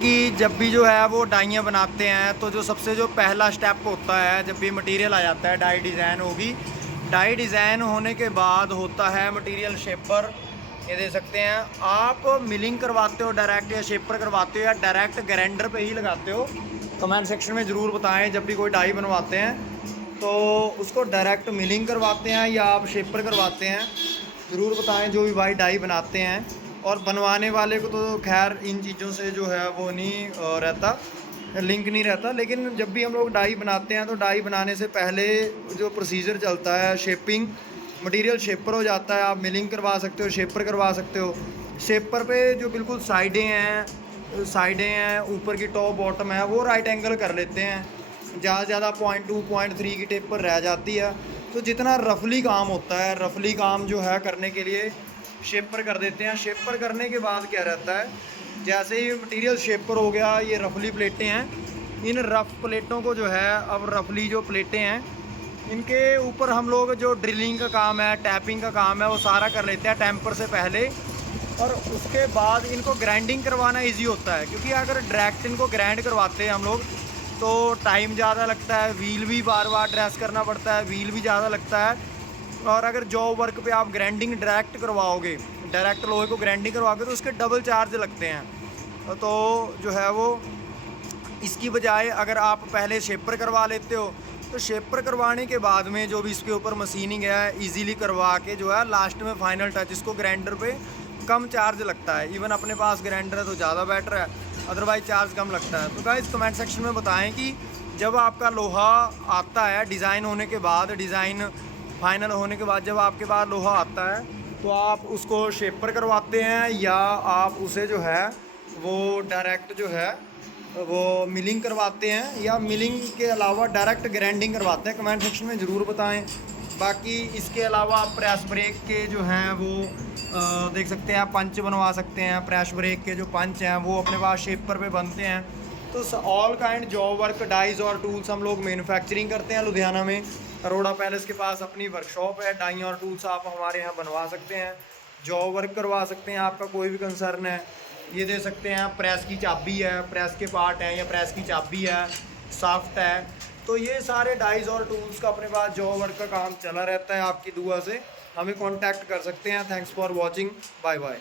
कि जब भी जो है वो डाइयाँ बनाते हैं तो जो सबसे जो पहला स्टेप होता है, जब भी मटेरियल आ जाता है, डाई डिज़ाइन होगी। डाई डिज़ाइन होने के बाद होता है मटेरियल शेपर। ये दे सकते हैं आप, मिलिंग करवाते हो डायरेक्ट या शेपर करवाते हो या डायरेक्ट ग्राइंडर पे ही लगाते हो? कमेंट सेक्शन में ज़रूर बताएं। जब भी कोई डाई बनवाते हैं तो उसको डायरेक्ट मिलिंग करवाते हैं या आप शेपर करवाते हैं, ज़रूर बताएं जो भी भाई डाई बनाते हैं। और बनवाने वाले को तो खैर इन चीज़ों से जो है वो नहीं रहता, लिंक नहीं रहता। लेकिन जब भी हम लोग डाई बनाते हैं तो डाई बनाने से पहले जो प्रोसीजर चलता है शेपिंग, मटेरियल शेपर हो जाता है। आप मिलिंग करवा सकते हो, शेपर करवा सकते हो। शेपर पे जो बिल्कुल साइडें हैं, ऊपर की टॉप बॉटम है, वो राइट एंगल कर लेते हैं। ज़्यादा से ज़्यादा 0.2 0.3 की टेप पर रह जाती है। तो जितना रफली काम होता है, रफली काम जो है करने के लिए शेपर कर देते हैं। शेपर करने के बाद क्या रहता है, जैसे ही मटेरियल शेपर हो गया, ये रफली प्लेटें हैं। इन रफ प्लेटों को जो है, अब रफली जो प्लेटें हैं, इनके ऊपर हम लोग जो ड्रिलिंग का काम है, टैपिंग का काम है, वो सारा कर लेते हैं टेम्पर से पहले। और उसके बाद इनको ग्राइंडिंग करवाना इजी होता है, क्योंकि अगर डायरेक्ट इनको ग्राइंड करवाते हैं हम लोग तो टाइम ज़्यादा लगता है, व्हील भी बार बार ड्रेस करना पड़ता है, व्हील भी ज़्यादा लगता है। और अगर जॉब वर्क पे आप ग्राइंडिंग डायरेक्ट करवाओगे, डायरेक्ट लोहे को ग्राइंडिंग करवाओगे, तो उसके डबल चार्ज लगते हैं। तो जो है वो, इसकी बजाय अगर आप पहले शेपर करवा लेते हो तो शेपर करवाने के बाद में जो भी इसके ऊपर मशीनिंग है, इजीली करवा के जो है लास्ट में फाइनल टच इसको ग्राइंडर पे कम चार्ज लगता है। इवन अपने पास ग्राइंडर है तो ज़्यादा बेटर है, अदरवाइज चार्ज कम लगता है। तो गाइस कमेंट सेक्शन में बताएं कि जब आपका लोहा आता है डिज़ाइन होने के बाद, डिज़ाइन फाइनल होने के बाद जब आपके पास लोहा आता है, तो आप उसको शेपर करवाते हैं या आप उसे जो है वो डायरेक्ट जो है वो मिलिंग करवाते हैं, या मिलिंग के अलावा डायरेक्ट ग्राइंडिंग करवाते हैं? कमेंट सेक्शन में ज़रूर बताएं। बाकी इसके अलावा आप प्रेस ब्रेक के जो हैं वो देख सकते हैं, पंच बनवा सकते हैं। प्रेस ब्रेक के जो पंच हैं वो अपने पास शेपर पे बनते हैं। तो all kind job work dies और टूल्स हम लोग मैन्युफैक्चरिंग करते हैं लुधियाना में। अरोड़ा पैलेस के पास अपनी वर्कशॉप है। डाई और टूल्स आप हमारे यहाँ बनवा सकते हैं, जॉब वर्क करवा सकते हैं। आपका कोई भी कंसर्न है, ये दे सकते हैं। प्रेस की चाबी है, प्रेस के पार्ट हैं, या प्रेस की चाबी है, साफ्ट है। तो ये सारे डाइज और टूल्स का अपने पास जॉब वर्क का काम चला रहता है। आपकी दुआ से हमें कांटेक्ट कर सकते हैं। Thanks for watching, bye bye.